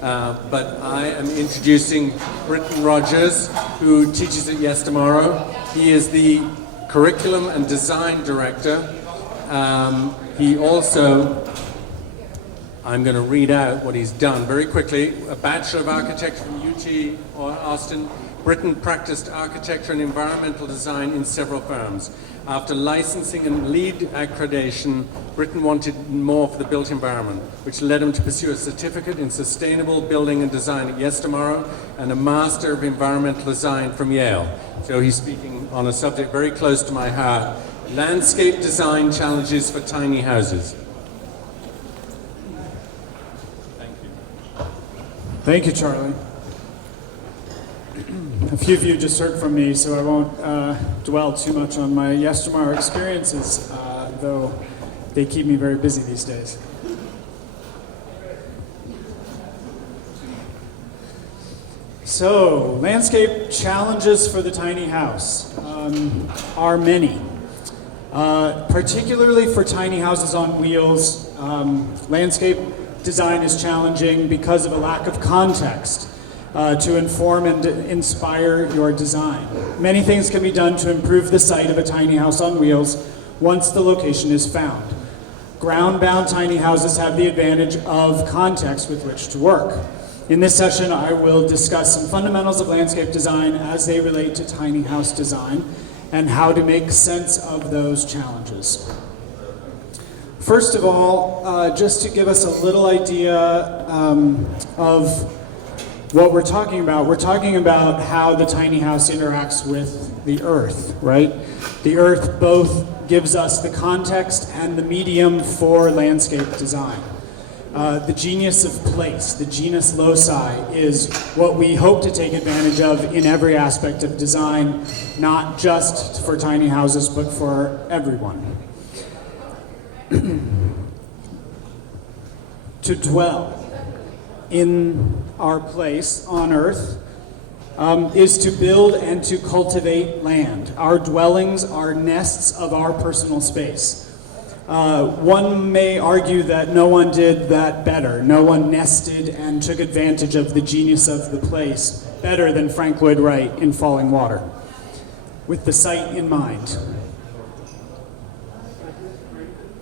but I am introducing Britton Rogers, who teaches at Yes Tomorrow. He is the Curriculum and Design Director. He also, I'm going to read out what he's done very quickly. A Bachelor of Architecture from UT Austin. Britton practiced architecture and environmental design in several firms. After licensing and LEED accreditation, Britton wanted more for the built environment, which led him to pursue a certificate in sustainable building and design at Yes Tomorrow and a Master of Environmental Design from Yale. So he's speaking on a subject very close to my heart, landscape design challenges for tiny houses. Thank you. Thank you, Charlie. A few of you just heard from me, so I won't dwell too much on my Yes Tomorrow experiences, though they keep me very busy these days. So, landscape challenges for the tiny house are many. Particularly for tiny houses on wheels, landscape design is challenging because of a lack of context to inform and inspire your design. Many things can be done to improve the site of a tiny house on wheels once the location is found. Ground-bound tiny houses have the advantage of context with which to work. In this session, I will discuss some fundamentals of landscape design as they relate to tiny house design and how to make sense of those challenges. First of all, just to give us a little idea of what we're talking about how the tiny house interacts with the earth, right? The earth both gives us the context and the medium for landscape design. The genius of place, the genus loci, is what we hope to take advantage of in every aspect of design, not just for tiny houses, but for everyone. To dwell in our place on earth is to build and to cultivate land. Our dwellings are nests of our personal space. One may argue that no one did that better. No one nested and took advantage of the genius of the place better than Frank Lloyd Wright in Falling Water, with the site in mind.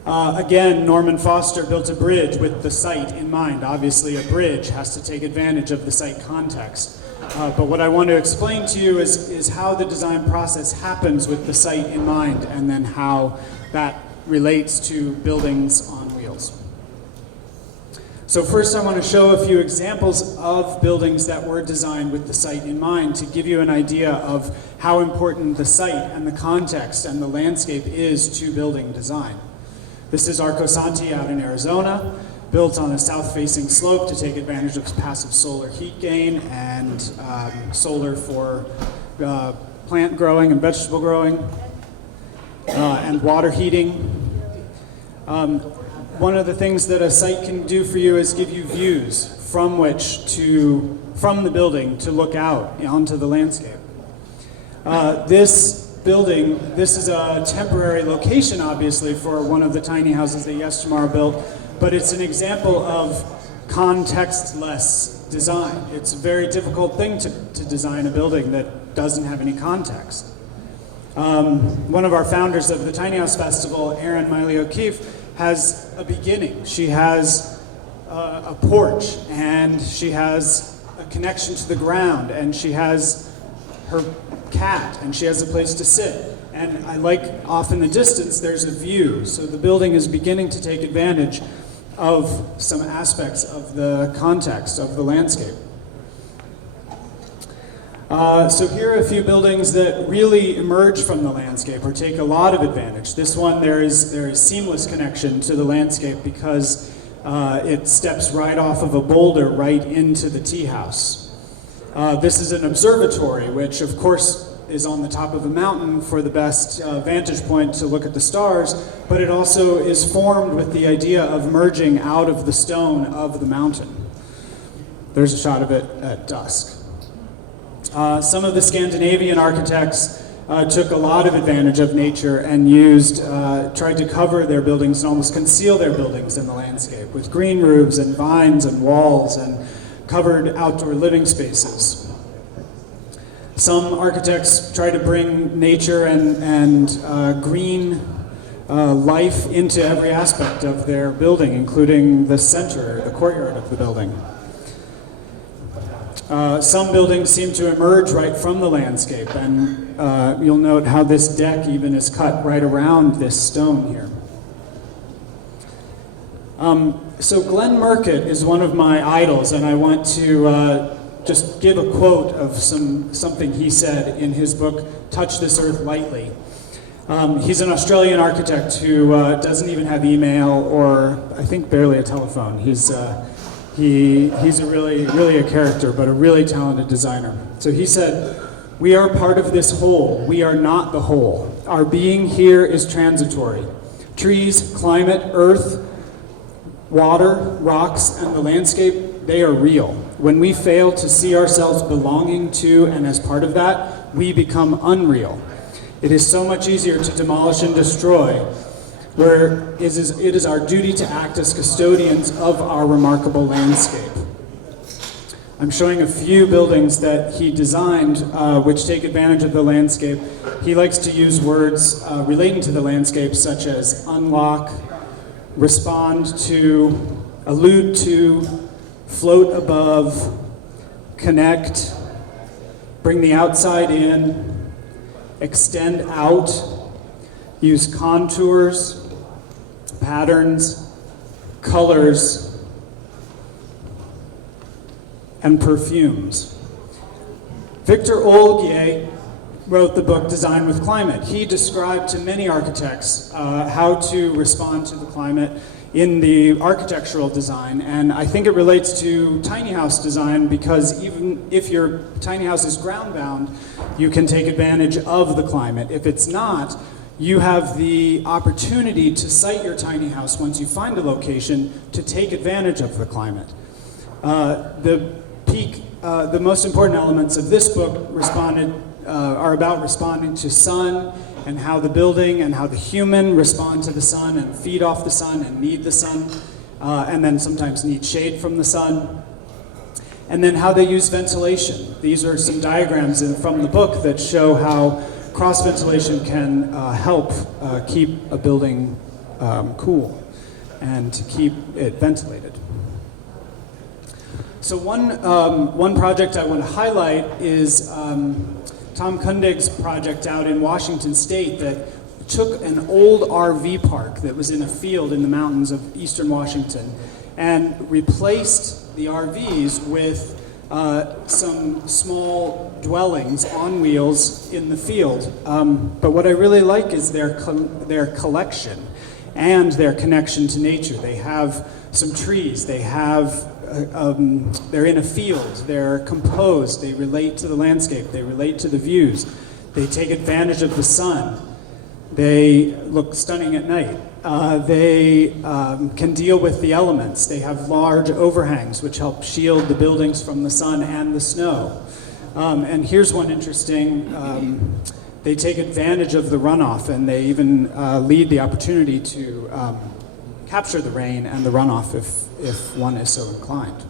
Again, Norman Foster built a bridge with the site in mind. Obviously, a bridge has to take advantage of the site context. But what I want to explain to you is how the design process happens with the site in mind, and then how that relates to buildings on wheels. So first I want to show a few examples of buildings that were designed with the site in mind to give you an idea of how important the site and the context and the landscape is to building design. This is Arco Santi out in Arizona, built on a south-facing slope to take advantage of passive solar heat gain and solar for plant growing and vegetable growing. And water heating. One of the things that a site can do for you is give you views from the building to look out onto the landscape. This is a temporary location, obviously, for one of the tiny houses that Yes Tomorrow built, but it's an example of contextless design. It's a very difficult thing to design a building that doesn't have any context. One of our founders of the Tiny House Festival, Erin Miley O'Keefe, has a beginning. She has a porch, and she has a connection to the ground, and she has her cat, and she has a place to sit. And I like off in the distance, there's a view. So the building is beginning to take advantage of some aspects of the context of the landscape. So here are a few buildings that really emerge from the landscape or take a lot of advantage. This one, there is seamless connection to the landscape because it steps right off of a boulder right into the tea house. This is an observatory, which of course is on the top of a mountain for the best vantage point to look at the stars, but it also is formed with the idea of merging out of the stone of the mountain. There's a shot of it at dusk. Some of the Scandinavian architects took a lot of advantage of nature and tried to cover their buildings and almost conceal their buildings in the landscape with green roofs and vines and walls and covered outdoor living spaces. Some architects try to bring nature and green life into every aspect of their building, including the center, the courtyard of the building. Some buildings seem to emerge right from the landscape, and you'll note how this deck even is cut right around this stone here. So Glenn Murcutt is one of my idols, and I want to just give a quote of something he said in his book, Touch This Earth Lightly. He's an Australian architect who doesn't even have email or, I think, barely a telephone. He's a really a character, but a really talented designer. So he said, "We are part of this whole. We are not the whole. Our being here is transitory. Trees, climate, earth, water, rocks, and the landscape, they are real. When we fail to see ourselves belonging to and as part of that, we become unreal. It is so much easier to demolish and destroy, where it is our duty to act as custodians of our remarkable landscape." I'm showing a few buildings that he designed which take advantage of the landscape. He likes to use words relating to the landscape such as unlock, respond to, allude to, float above, connect, bring the outside in, extend out, use contours, patterns, colors, and perfumes. Victor Olgier wrote the book Design with Climate. He described to many architects how to respond to the climate in the architectural design, and I think it relates to tiny house design because even if your tiny house is ground-bound, you can take advantage of the climate. If it's not, you have the opportunity to site your tiny house once you find a location to take advantage of the climate. The most important elements of this book are about responding to sun and how the building and how the human respond to the sun and feed off the sun and need the sun, and then sometimes need shade from the sun. And then how they use ventilation. These are some diagrams from the book that show how cross ventilation can help keep a building cool and to keep it ventilated. So one project I want to highlight is Tom Kundig's project out in Washington State that took an old RV park that was in a field in the mountains of eastern Washington and replaced the RVs with some small dwellings on wheels in the field. But what I really like is their collection and their connection to nature. They have some trees, they're in a field, they're composed, they relate to the landscape, they relate to the views, they take advantage of the sun, they look stunning at night, they can deal with the elements, they have large overhangs which help shield the buildings from the sun and the snow. And here's one interesting, they take advantage of the runoff and they even lead the opportunity to capture the rain and the runoff if one is so inclined.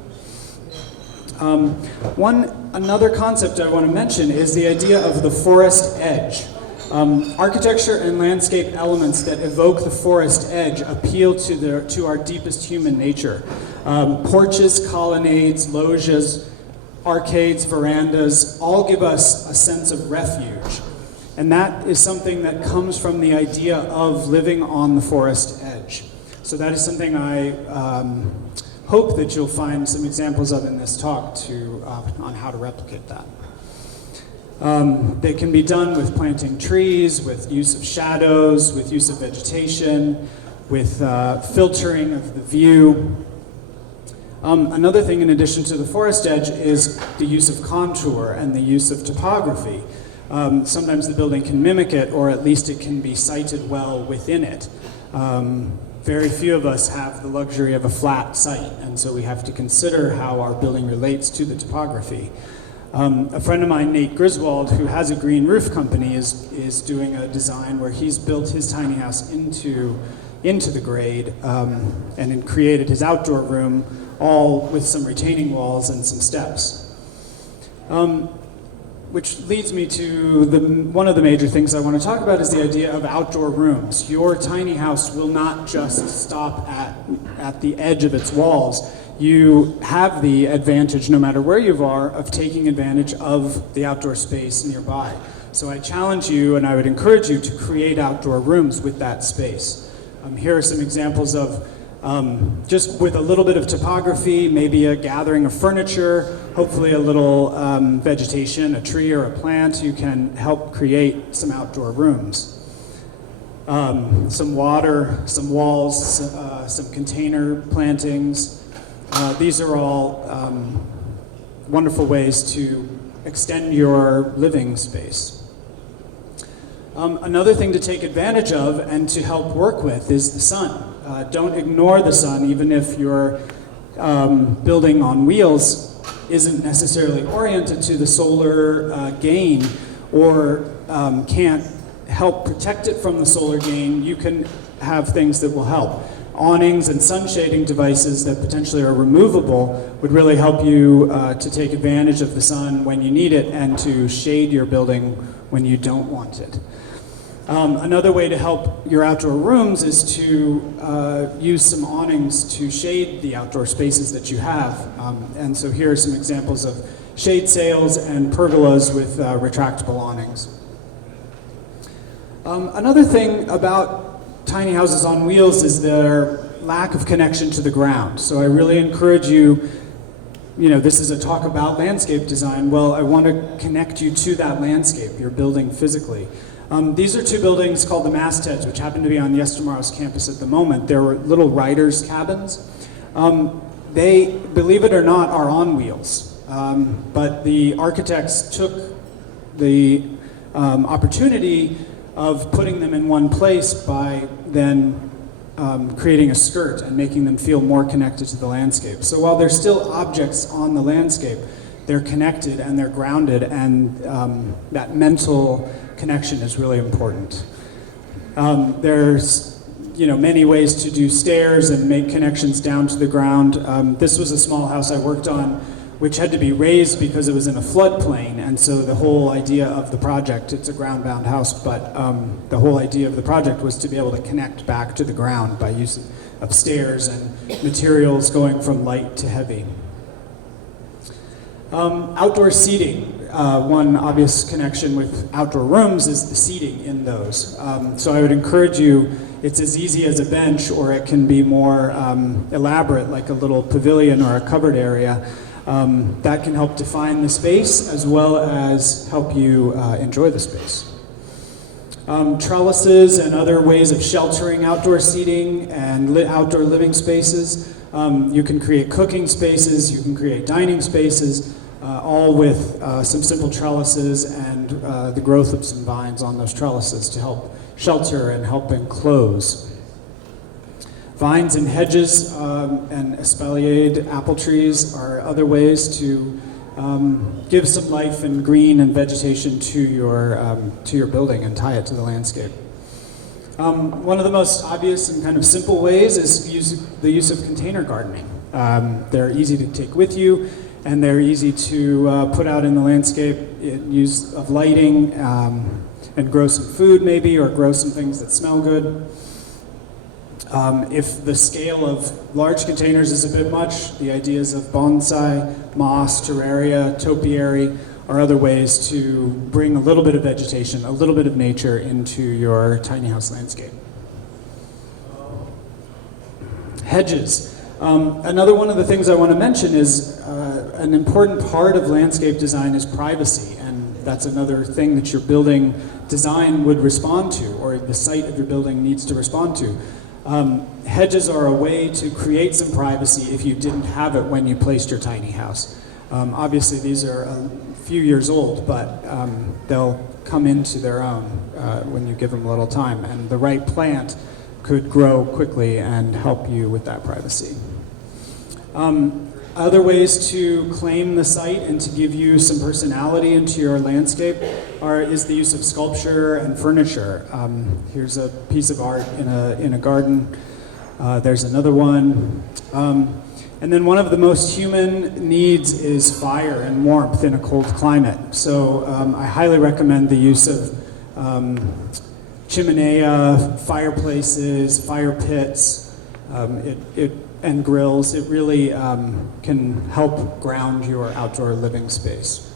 Another concept I want to mention is the idea of the forest edge. Architecture and landscape elements that evoke the forest edge appeal to our deepest human nature. Porches, colonnades, loggias, arcades, verandas, all give us a sense of refuge. And that is something that comes from the idea of living on the forest edge. So that is something I hope that you'll find some examples of in this talk on how to replicate that. They can be done with planting trees, with use of shadows, with use of vegetation, with filtering of the view. Another thing in addition to the forest edge is the use of contour and the use of topography. Sometimes the building can mimic it, or at least it can be sited well within it. Very few of us have the luxury of a flat site, and so we have to consider how our building relates to the topography. A friend of mine, Nate Griswold, who has a green roof company, is doing a design where he's built his tiny house into into the grade, and then created his outdoor room, all with some retaining walls and some steps. Which leads me to one of the major things I want to talk about is the idea of outdoor rooms. Your tiny house will not just stop at the edge of its walls. You have the advantage, no matter where you are, of taking advantage of the outdoor space nearby. So I challenge you, and I would encourage you to create outdoor rooms with that space. Here are some examples of just with a little bit of topography, maybe a gathering of furniture, hopefully a little vegetation, a tree or a plant, you can help create some outdoor rooms. Some water, some walls, some container plantings. These are all wonderful ways to extend your living space. Another thing to take advantage of and to help work with is the sun. Don't ignore the sun, even if your building on wheels isn't necessarily oriented to the solar gain or can't help protect it from the solar gain. You can have things that will help. Awnings and sun shading devices that potentially are removable would really help you to take advantage of the sun when you need it and to shade your building when you don't want it. Another way to help your outdoor rooms is to use some awnings to shade the outdoor spaces that you have. And so here are some examples of shade sails and pergolas with retractable awnings. Another thing about tiny houses on wheels is their lack of connection to the ground. So I really encourage you, this is a talk about landscape design. Well, I want to connect you to that landscape you're building physically. These are two buildings called the Mastheads, which happen to be on Yes Tomorrow's campus at the moment. They're little writers' cabins. They, believe it or not, are on wheels. But the architects took the opportunity of putting them in one place by then creating a skirt and making them feel more connected to the landscape. So while they're still objects on the landscape, they're connected and they're grounded, and that mental connection is really important. There's many ways to do stairs and make connections down to the ground. This was a small house I worked on which had to be raised because it was in a floodplain, and so the whole idea of the project, it's a ground-bound house, but the whole idea of the project was to be able to connect back to the ground by use of stairs and materials going from light to heavy. Outdoor seating. One obvious connection with outdoor rooms is the seating in those. So I would encourage you, it's as easy as a bench, or it can be more elaborate, like a little pavilion or a covered area. That can help define the space as well as help you enjoy the space. Trellises and other ways of sheltering outdoor seating and outdoor living spaces. You can create cooking spaces, you can create dining spaces, all with some simple trellises and the growth of some vines on those trellises to help shelter and help enclose. Vines and hedges and espaliered apple trees are other ways to give some life and green and vegetation to your building and tie it to the landscape. One of the most obvious and kind of simple ways is the use of container gardening. They're easy to take with you, and they're easy to put out in the landscape in use of lighting, and grow some food maybe, or grow some things that smell good. If the scale of large containers is a bit much, the ideas of bonsai, moss, terraria, topiary are other ways to bring a little bit of vegetation, a little bit of nature into your tiny house landscape. Hedges. Another one of the things I want to mention is an important part of landscape design is privacy, and that's another thing that your building design would respond to, or the site of your building needs to respond to. Hedges are a way to create some privacy if you didn't have it when you placed your tiny house. Obviously these are a few years old, but they'll come into their own when you give them a little time, and the right plant could grow quickly and help you with that privacy. Other ways to claim the site and to give you some personality into your landscape is the use of sculpture and furniture. Here's a piece of art in a garden. There's another one. And then one of the most human needs is fire and warmth in a cold climate. So I highly recommend the use of chimenea, fireplaces, fire pits, and grills. It really can help ground your outdoor living space.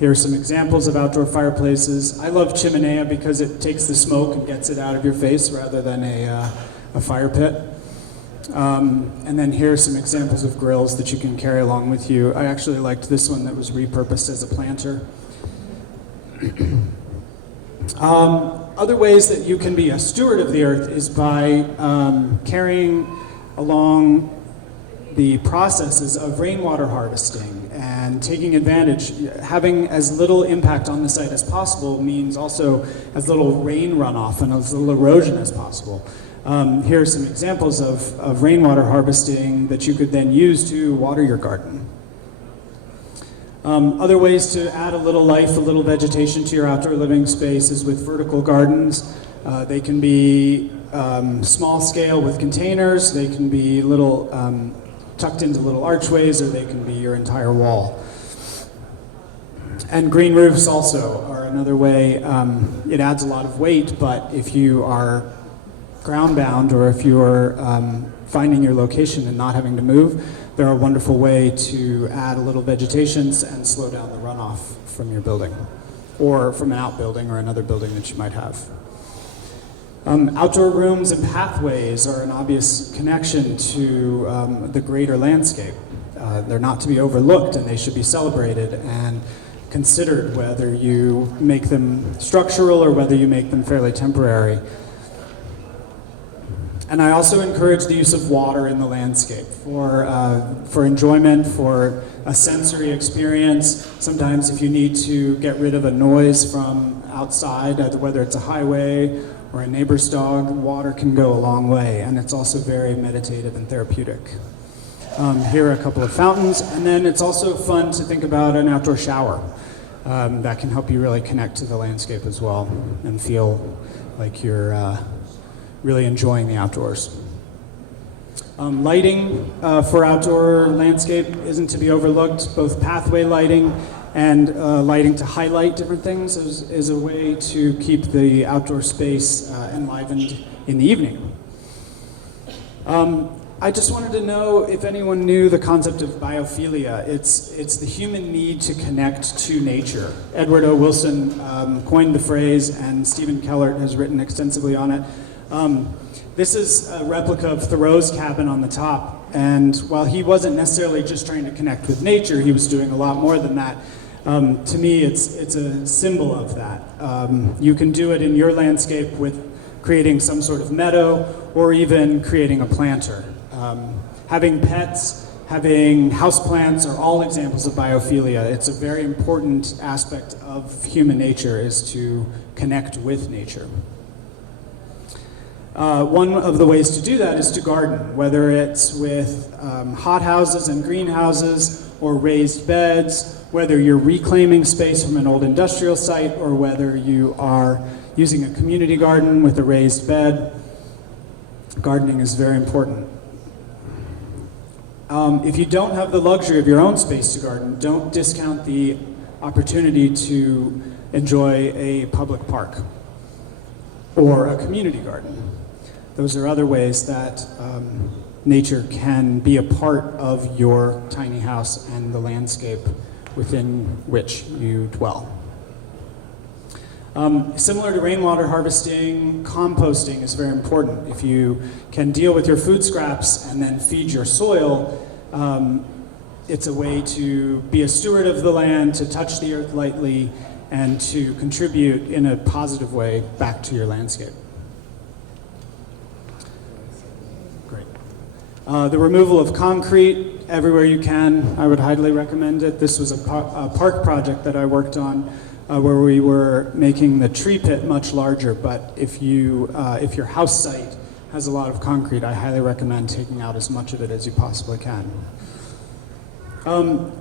Here are some examples of outdoor fireplaces. I love chimenea because it takes the smoke and gets it out of your face rather than a fire pit. And then here are some examples of grills that you can carry along with you. I actually liked this one that was repurposed as a planter. Other ways that you can be a steward of the earth is by carrying along the processes of rainwater harvesting and taking advantage. Having as little impact on the site as possible means also as little rain runoff and as little erosion as possible. Here are some examples of rainwater harvesting that you could then use to water your garden. Other ways to add a little life, a little vegetation to your outdoor living space is with vertical gardens. They can be small scale with containers, they can be little tucked into little archways, or they can be your entire wall. And green roofs also are another way. It adds a lot of weight, but if you are ground bound or if you're finding your location and not having to move, they're a wonderful way to add a little vegetation and slow down the runoff from your building or from an outbuilding or another building that you might have. Outdoor rooms and pathways are an obvious connection to the greater landscape. They're not to be overlooked, and they should be celebrated and considered, whether you make them structural or whether you make them fairly temporary. And I also encourage the use of water in the landscape for enjoyment, for a sensory experience. Sometimes if you need to get rid of a noise from outside, whether it's a highway or a neighbor's dog, water can go a long way, and it's also very meditative and therapeutic. Here are a couple of fountains, and then it's also fun to think about an outdoor shower. That can help you really connect to the landscape as well and feel like you're really enjoying the outdoors. Lighting for outdoor landscape isn't to be overlooked. Both pathway lighting and lighting to highlight different things is a way to keep the outdoor space enlivened in the evening. I just wanted to know if anyone knew the concept of biophilia. It's the human need to connect to nature. Edward O. Wilson coined the phrase, and Stephen Kellert has written extensively on it. This is a replica of Thoreau's cabin on the top, and while he wasn't necessarily just trying to connect with nature, he was doing a lot more than that. To me, it's a symbol of that. You can do it in your landscape with creating some sort of meadow, or even creating a planter. Having pets, having houseplants are all examples of biophilia. It's a very important aspect of human nature, is to connect with nature. One of the ways to do that is to garden, whether it's with hothouses and greenhouses or raised beds, whether you're reclaiming space from an old industrial site, or whether you are using a community garden with a raised bed. Gardening is very important. If you don't have the luxury of your own space to garden, don't discount the opportunity to enjoy a public park or a community garden. Those are other ways that nature can be a part of your tiny house and the landscape within which you dwell. Similar to rainwater harvesting, composting is very important. If you can deal with your food scraps and then feed your soil, it's a way to be a steward of the land, to touch the earth lightly, and to contribute in a positive way back to your landscape. Great. The removal of concrete everywhere you can, I would highly recommend it. This was a park project that I worked on where we were making the tree pit much larger, but if your house site has a lot of concrete, I highly recommend taking out as much of it as you possibly can. In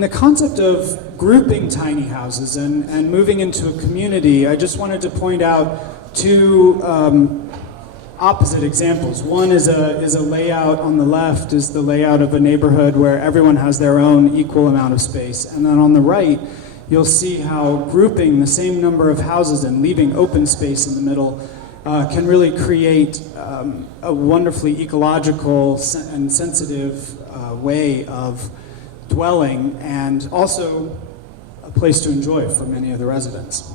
the concept of grouping tiny houses and moving into a community, I just wanted to point out two opposite examples. One is a layout on the left, is the layout of a neighborhood where everyone has their own equal amount of space. And then on the right, you'll see how grouping the same number of houses and leaving open space in the middle can really create a wonderfully ecological and sensitive way of dwelling, and also a place to enjoy for many of the residents.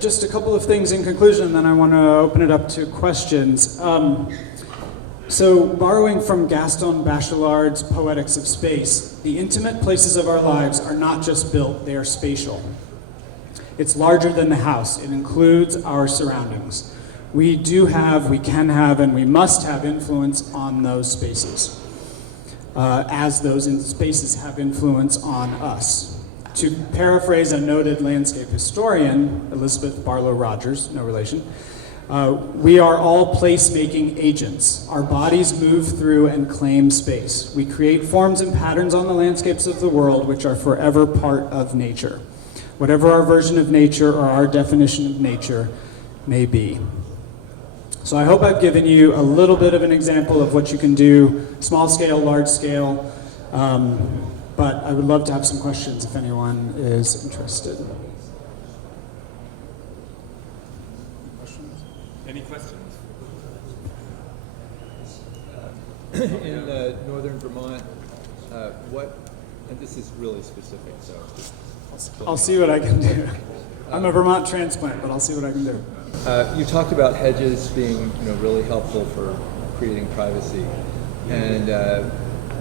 Just a couple of things in conclusion, and then I want to open it up to questions. So, borrowing from Gaston Bachelard's Poetics of Space, the intimate places of our lives are not just built, they are spatial. It's larger than the house. It includes our surroundings. We can have, and we must have influence on those spaces, as those spaces have influence on us. To paraphrase a noted landscape historian, Elizabeth Barlow Rogers, no relation, we are all place-making agents. Our bodies move through and claim space. We create forms and patterns on the landscapes of the world which are forever part of nature, whatever our version of nature or our definition of nature may be. So I hope I've given you a little bit of an example of what you can do, small scale, large scale, but I would love to have some questions if anyone is interested. Any questions? In northern Vermont, and this is really specific, so I'll see what I can do. I'm a Vermont transplant, but I'll see what I can do. you talked about hedges being really helpful for creating privacy, and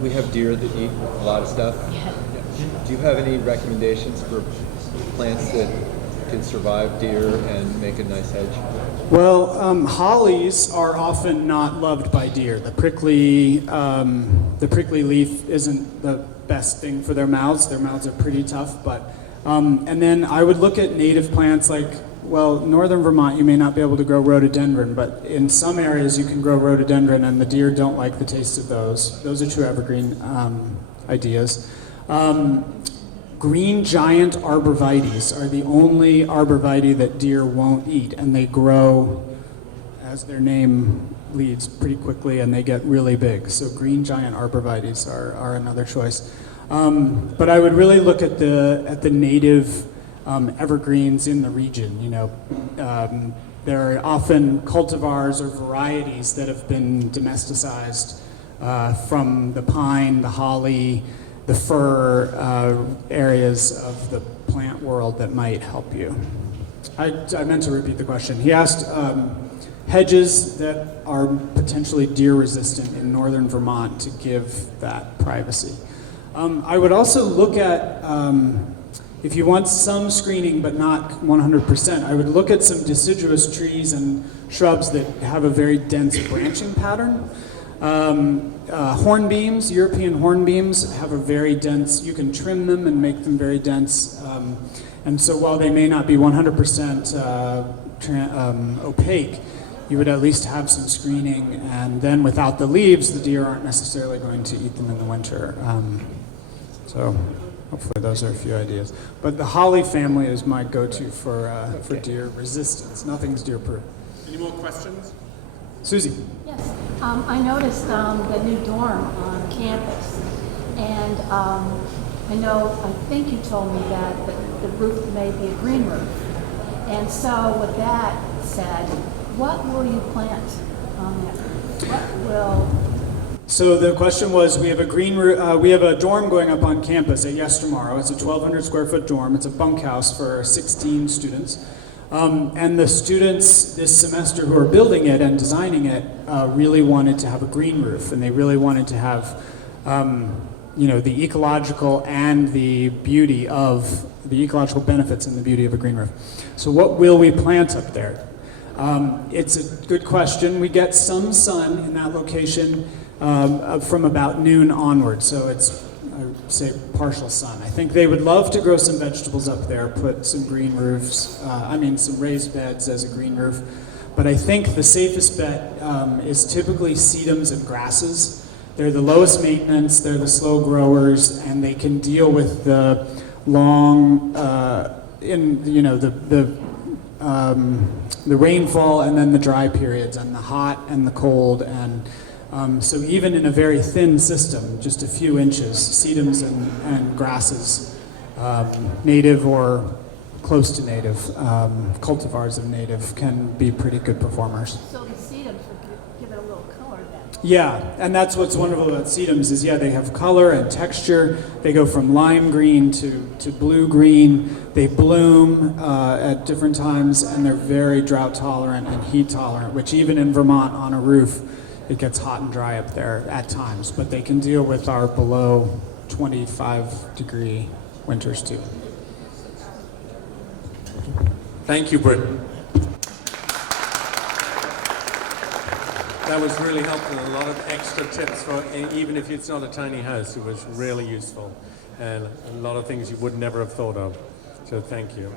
we have deer that eat a lot of stuff. Yeah. Do you have any recommendations for plants that can survive deer and make a nice hedge? Well, hollies are often not loved by deer. The prickly leaf isn't the best thing for their mouths. Their mouths are pretty tough, but and then I would look at native plants like, well, northern Vermont you may not be able to grow rhododendron, but in some areas you can grow rhododendron and the deer don't like the taste of those. Those are two evergreen ideas. Green giant arborvitaes are the only arborvitae that deer won't eat, and they grow, as their name leads, pretty quickly, and they get really big. So green giant arborvitaes are another choice. But I would really look at the native evergreens in the region. There are often cultivars or varieties that have been domesticized from the pine, the holly, the fir areas of the plant world that might help you. I meant to repeat the question. He asked hedges that are potentially deer resistant in northern Vermont to give that privacy. I would also look at, if you want some screening but not 100%, I would look at some deciduous trees and shrubs that have a very dense branching pattern. Hornbeams, European hornbeams, have a very dense, you can trim them and make them very dense. And so while they may not be 100% opaque, you would at least have some screening, and then without the leaves, the deer aren't necessarily going to eat them in the winter. So hopefully those are a few ideas. But the holly family is my go-to for deer resistance. Nothing's deer-proof. Any more questions? Susie. Yes, I noticed the new dorm on campus, and I think you told me that the roof may be a green roof. And so with that said, what will you plant on that roof? What will... So the question was, we have a dorm going up on campus at Yes Tomorrow. It's a 1,200 square foot dorm. It's a bunkhouse for 16 students. And the students this semester who are building it and designing it really wanted to have a green roof, and they really wanted to have, the ecological and the beauty of the ecological benefits and the beauty of a green roof. So what will we plant up there? It's a good question. We get some sun in that location from about noon onward, so it's, I would say, partial sun. I think they would love to grow some vegetables up there, put some green roofs, some raised beds as a green roof. But I think the safest bet is typically sedums and grasses They're the lowest maintenance, they're the slow growers, and they can deal with the long, the rainfall and then the dry periods and the hot and the cold. And so even in a very thin system, just a few inches, sedums and grasses, native or close to native, cultivars of native can be pretty good performers. So the sedums would give it a little color then. Yeah, and that's what's wonderful about sedums is, yeah, they have color and texture. They go from lime green to blue-green. They bloom at different times, and they're very drought tolerant and heat tolerant, which even in Vermont on a roof, it gets hot and dry up there at times, but they can deal with our below 25-degree winters too. Thank you, Britton. That was really helpful, and a lot of extra tips for, even if it's not a tiny house, it was really useful, and a lot of things you would never have thought of. So thank you.